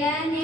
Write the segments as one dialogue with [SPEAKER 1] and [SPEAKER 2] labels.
[SPEAKER 1] bien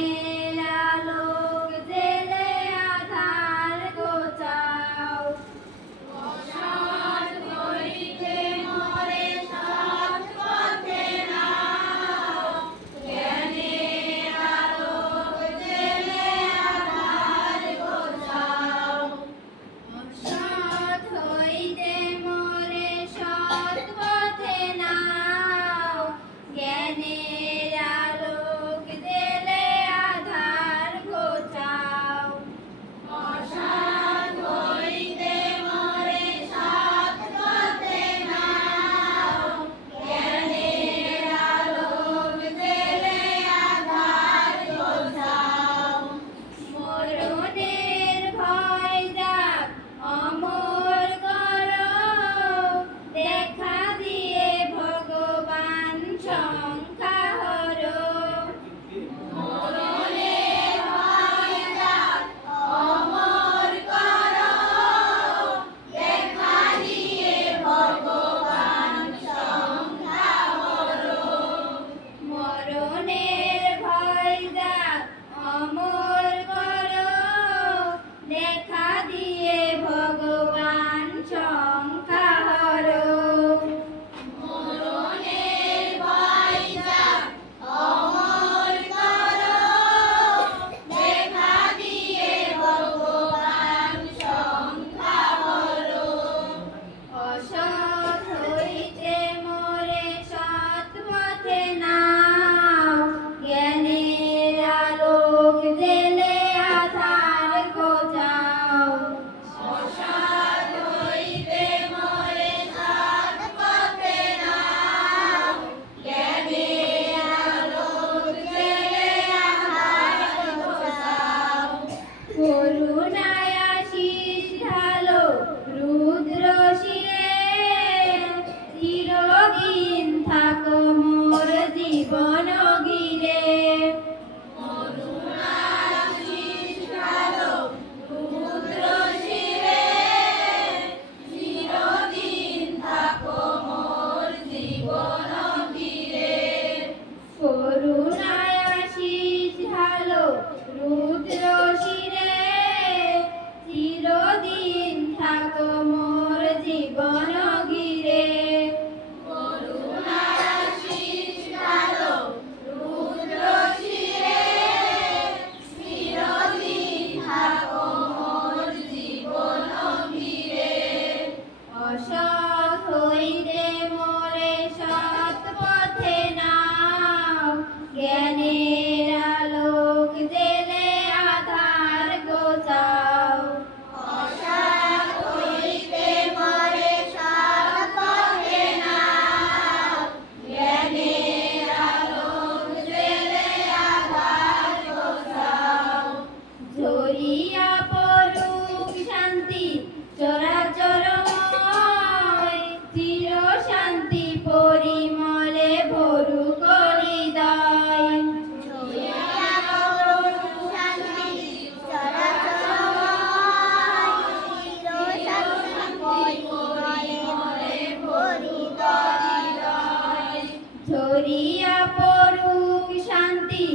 [SPEAKER 1] ঝরিয়া পড়ুক শান্তি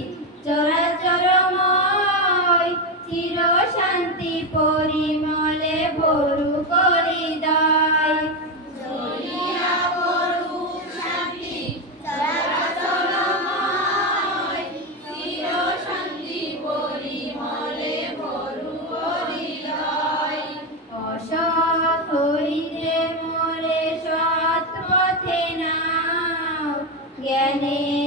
[SPEAKER 1] চরাচরময় হইতে